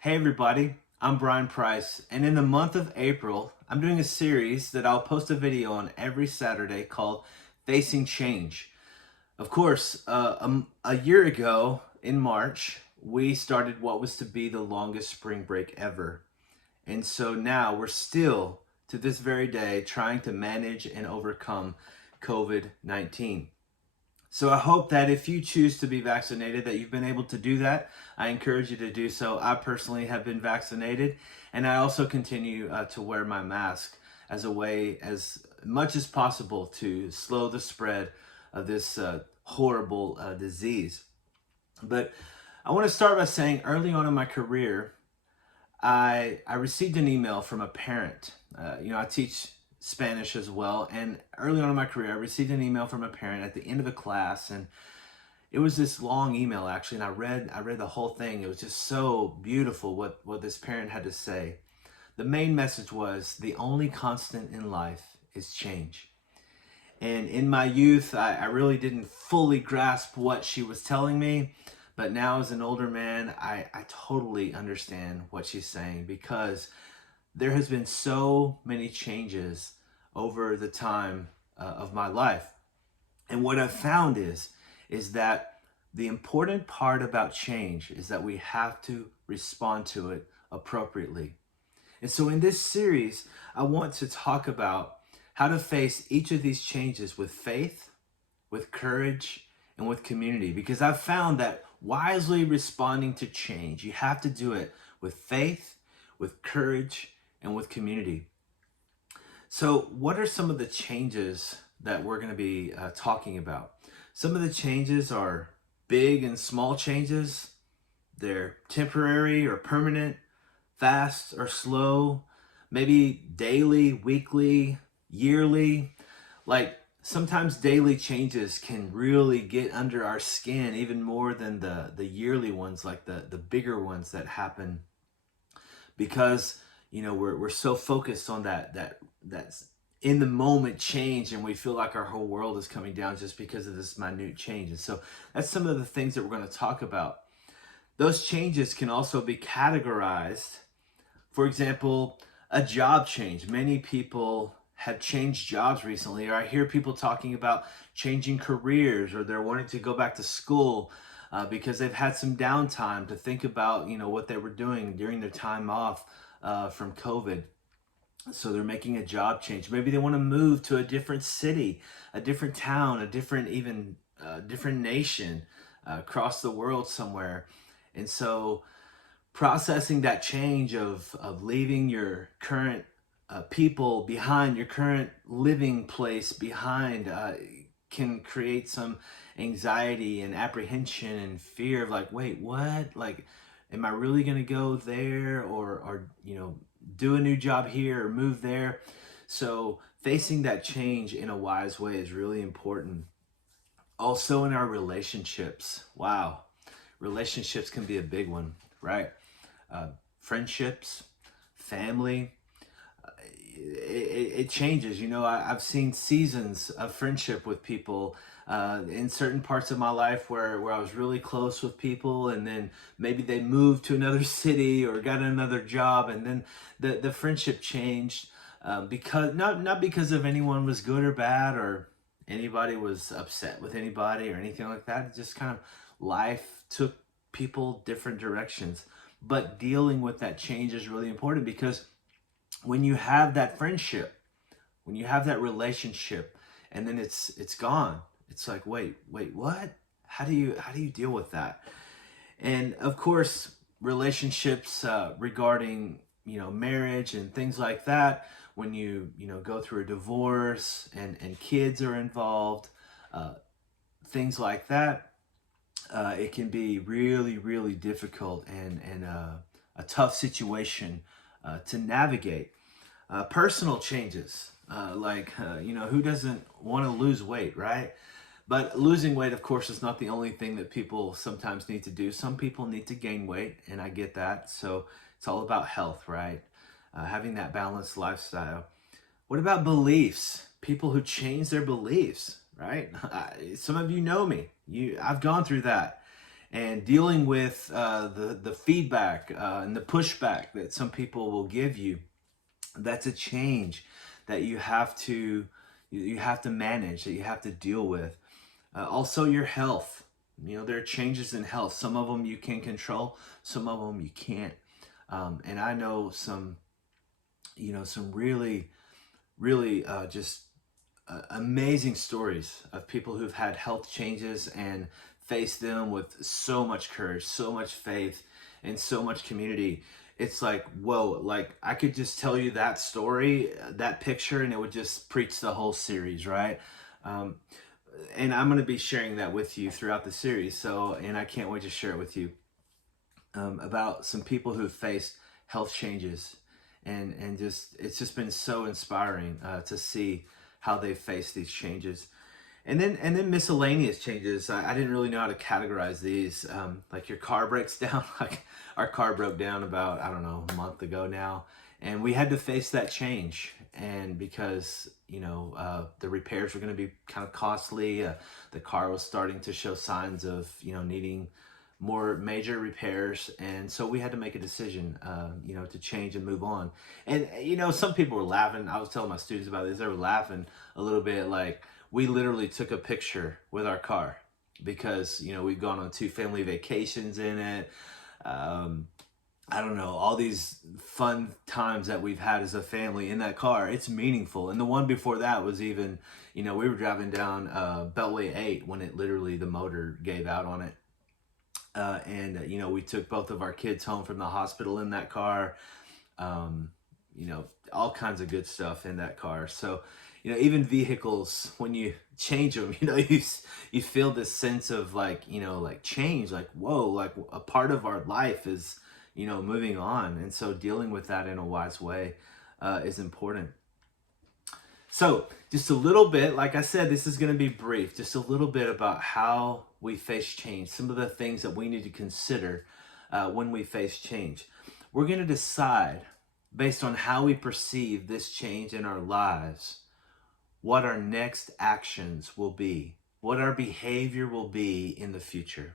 Hey everybody, I'm Brian Price, and in the month of April, I'm doing a series that I'll post a video on every Saturday called Facing Change. Of course, a year ago in March, we started what was to be the longest spring break ever. And so now we're still, to this very day, trying to manage and overcome COVID 19. So I hope that if you choose to be vaccinated, that you've been able to do that. I encourage you to do so. I personally have been vaccinated, and I also continue to wear my mask as a way, as much as possible, to slow the spread of this horrible disease. But I want to start by saying, early on in my career, I received an email from a parent. I teach Spanish as well, and early on in my career, I received an email from a parent at the end of a class, and it was this long email actually, and I read the whole thing. It was just so beautiful what this parent had to say. The main message was the only constant in life is change. And in my youth, I really didn't fully grasp what she was telling me. But now, as an older man, I totally understand what she's saying because there has been so many changes over the time of my life. And what I've found is that the important part about change is that we have to respond to it appropriately. And so in this series, I want to talk about how to face each of these changes with faith, with courage, and with community. Because I've found that wisely responding to change, you have to do it with faith, with courage, and with community. So, what are some of the changes that we're going to be talking about? Some of the changes are big and small changes. They're temporary or permanent, fast or slow, maybe daily, weekly, yearly. Like sometimes daily changes can really get under our skin even more than the yearly ones, like the bigger ones that happen because we're so focused on that's in the moment change, and we feel like our whole world is coming down just because of this minute change. And so that's some of the things that we're going to talk about. Those changes can also be categorized. For example, a job change. Many people have changed jobs recently, or I hear people talking about changing careers, or they're wanting to go back to school because they've had some downtime to think about, what they were doing during their time off from COVID. So they're making a job change. Maybe they want to move to a different city, a different town, a different even different nation across the world somewhere. And so processing that change of leaving your current people behind, your current living place behind, can create some anxiety and apprehension and fear of like, wait, what? Like, am I really going to go there or do a new job here or move there? So facing that change in a wise way is really important. Also in our relationships. Wow. Relationships can be a big one, right? uh, Friendships, family. It changes. I've seen seasons of friendship with people in certain parts of my life where I was really close with people, and then maybe they moved to another city or got another job, and then the friendship changed because not because of anyone was good or bad or anybody was upset with anybody or anything like that. It just kind of life took people different directions. But dealing with that change is really important because when you have that friendship, when you have that relationship, and then it's gone, it's like, wait, what? How do you deal with that? And of course, relationships regarding marriage and things like that. When you go through a divorce and kids are involved, uh, things like that, it can be really, really difficult and a tough situation to navigate. Personal changes, who doesn't want to lose weight, right? But losing weight, of course, is not the only thing that people sometimes need to do. Some people need to gain weight, and I get that. So it's all about health, right? Having that balanced lifestyle. What about beliefs? People who change their beliefs, right? Some of you know me. I've gone through that. and dealing with the feedback and the pushback that some people will give you. That's a change that you have to manage, that you have to deal with. Also, your health. There are changes in health. Some of them you can control, some of them you can't. And I know some really, really just amazing stories of people who've had health changes and faced them with so much courage, so much faith, and so much community. It's like, whoa, like I could just tell you that story, that picture, and it would just preach the whole series, right? Um, and I'm going to be sharing that with you throughout the series. So, and I can't wait to share it with you about some people who've faced health changes, and just it's just been so inspiring to see how they face these changes. And then miscellaneous changes. I didn't really know how to categorize these. Like your car breaks down. Like our car broke down about, I don't know, a month ago now, and we had to face that change. And because the repairs were going to be kind of costly, the car was starting to show signs of needing more major repairs, and so we had to make a decision, to change and move on. And some people were laughing. I was telling my students about this. They were laughing a little bit, like we literally took a picture with our car because we've gone on 2 family vacations in it. I don't know, all these fun times that we've had as a family in that car. It's meaningful. And the one before that was even, we were driving down Beltway 8 when it literally, the motor gave out on it. And we took both of our kids home from the hospital in that car. All kinds of good stuff in that car. So, even vehicles, when you change them, you feel this sense of like change, like, whoa, like a part of our life is, moving on. And so dealing with that in a wise way is important. So just a little bit, like I said, this is going to be brief, just a little bit about how we face change, some of the things that we need to consider when we face change. We're going to decide based on how we perceive this change in our lives, what our next actions will be, what our behavior will be in the future.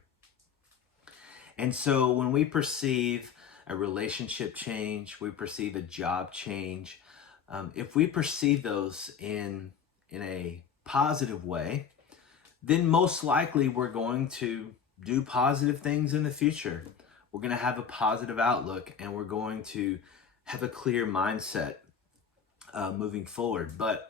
And so when we perceive a relationship change, we perceive a job change, if we perceive those in a positive way, then most likely we're going to do positive things in the future. We're going to have a positive outlook, and we're going to have a clear mindset moving forward. But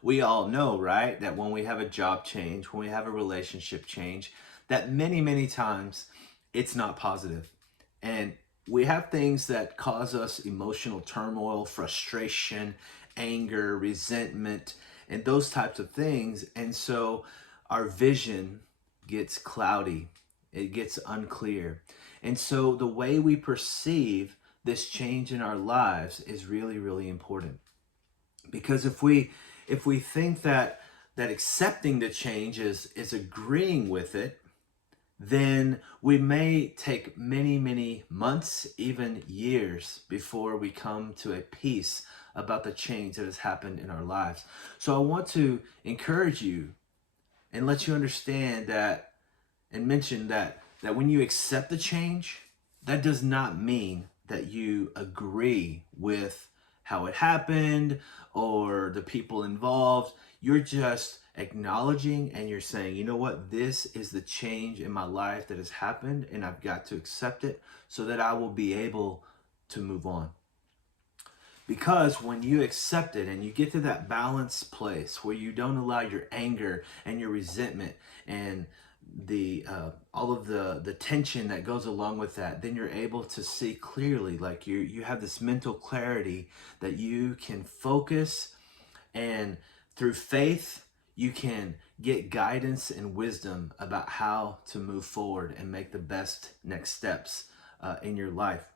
we all know, right, that when we have a job change, when we have a relationship change, that many, many times it's not positive. And we have things that cause us emotional turmoil, frustration, anger, resentment, and those types of things. And so our vision gets cloudy, it gets unclear. And so the way we perceive this change in our lives is really, really important. Because if we think that accepting the change is agreeing with it, then we may take many, many months, even years, before we come to a peace about the change that has happened in our lives. So I want to encourage you and let you understand that, and mention that when you accept the change, that does not mean that you agree with how it happened or the people involved. You're just acknowledging, and you're saying, you know what, this is the change in my life that has happened, and I've got to accept it so that I will be able to move on. Because when you accept it and you get to that balanced place where you don't allow your anger and your resentment and the all of the tension that goes along with that, then you're able to see clearly. Like you have this mental clarity that you can focus, and through faith you can get guidance and wisdom about how to move forward and make the best next steps in your life.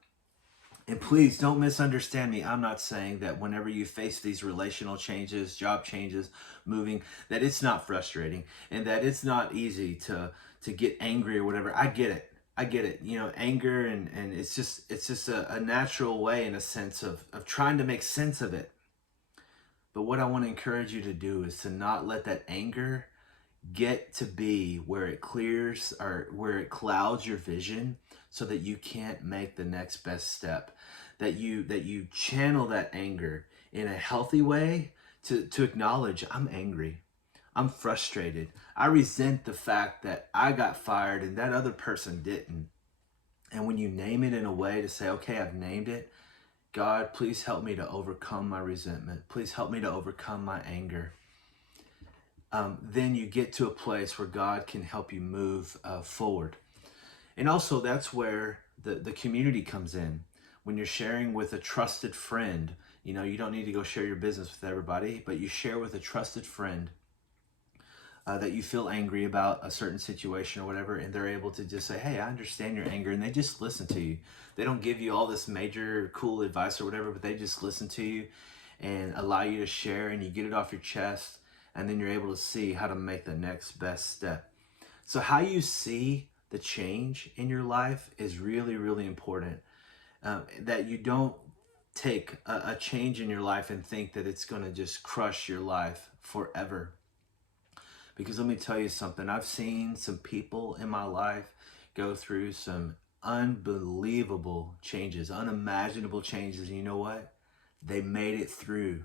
And please don't misunderstand me. I'm not saying that whenever you face these relational changes, job changes, moving, that it's not frustrating and that it's not easy to get angry or whatever. I get it. Anger and it's just a natural way, in a sense of trying to make sense of it. But what I want to encourage you to do is to not let that anger get to be where it clears or where it clouds your vision so that you can't make the next best step, that you channel that anger in a healthy way to acknowledge, I'm angry, I'm frustrated, I resent the fact that I got fired and that other person didn't. And when you name it in a way to say, okay, I've named it, God, please help me to overcome my resentment, please help me to overcome my anger. Then you get to a place where God can help you move forward. And also, that's where the community comes in. When you're sharing with a trusted friend, you know, you don't need to go share your business with everybody, but you share with a trusted friend that you feel angry about a certain situation or whatever, and they're able to just say, hey, I understand your anger, and they just listen to you. They don't give you all this major cool advice or whatever, but they just listen to you and allow you to share, and you get it off your chest, and then you're able to see how to make the next best step. So how you see the change in your life is really, really important. That you don't take a change in your life and think that it's going to just crush your life forever. Because let me tell you something, I've seen some people in my life go through some unbelievable changes, unimaginable changes. And you know what? They made it through.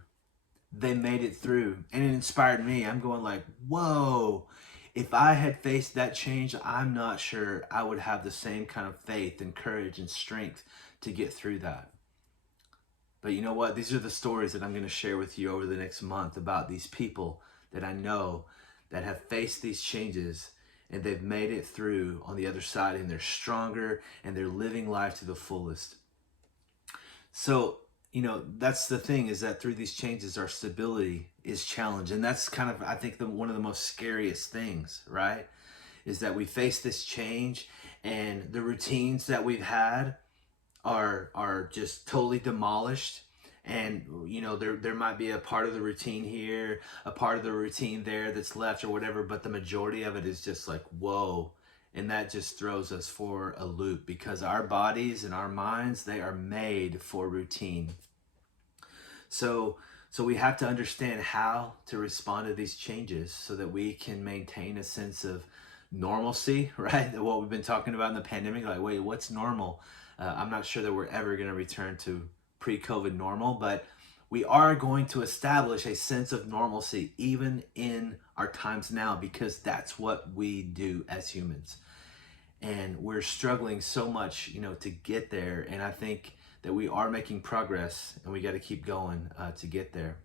They made it through. And it inspired me. I'm going like, whoa, if I had faced that change, I'm not sure I would have the same kind of faith and courage and strength to get through that. But you know what? These are the stories that I'm going to share with you over the next month about these people that I know that have faced these changes and they've made it through on the other side, and they're stronger and they're living life to the fullest. So, you know, that's the thing, is that through these changes, our stability is challenged. And that's kind of, I think, one of the most scariest things, right? Is that we face this change and the routines that we've had are just totally demolished. And you know, there might be a part of the routine here, a part of the routine there that's left or whatever, but the majority of it is just like, whoa. And that just throws us for a loop, because our bodies and our minds, they are made for routine. So we have to understand how to respond to these changes so that we can maintain a sense of normalcy, right? What we've been talking about in the pandemic, like, wait, what's normal? I'm not sure that we're ever going to return to pre-COVID normal, but we are going to establish a sense of normalcy even in our times now, because that's what we do as humans. And we're struggling so much, you know, to get there. And I think that we are making progress, and we got to keep going to get there.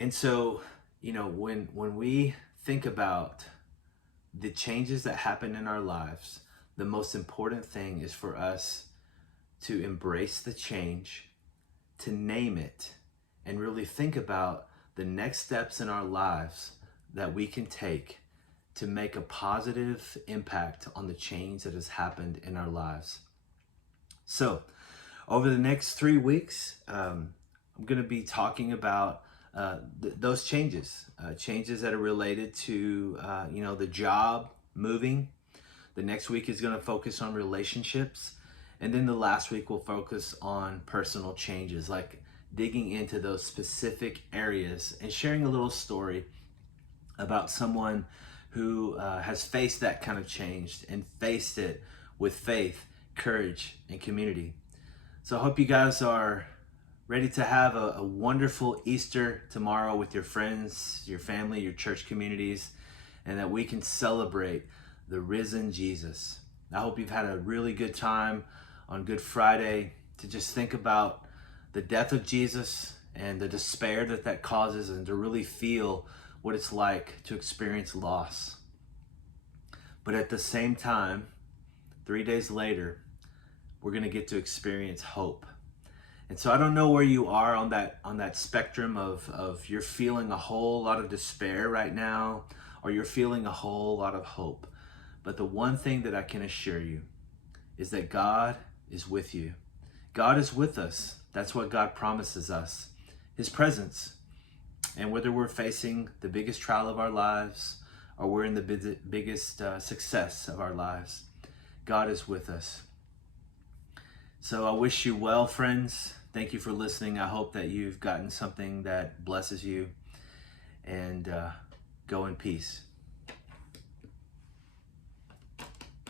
And so, you know, when we think about the changes that happen in our lives, the most important thing is for us to embrace the change, to name it, and really think about the next steps in our lives that we can take to make a positive impact on the change that has happened in our lives. So, over the next 3 weeks, I'm going to be talking about those changes, changes that are related to, you know, the job, moving. The next week is going to focus on relationships. And then the last week will focus on personal changes, like digging into those specific areas and sharing a little story about someone who has faced that kind of change and faced it with faith, courage, and community. So I hope you guys are ready to have a wonderful Easter tomorrow with your friends, your family, your church communities, and that we can celebrate the risen Jesus. I hope you've had a really good time on Good Friday to just think about the death of Jesus and the despair that that causes, and to really feel what it's like to experience loss. But at the same time, 3 days later, we're going to get to experience hope. And so I don't know where you are on that spectrum of you're feeling a whole lot of despair right now, or you're feeling a whole lot of hope. But the one thing that I can assure you is that God is with you. God is with us. That's what God promises us, His presence. And whether we're facing the biggest trial of our lives, or we're in the biggest success of our lives, God is with us. So I wish you well, friends. Thank you for listening. I hope that you've gotten something that blesses you. and go in peace.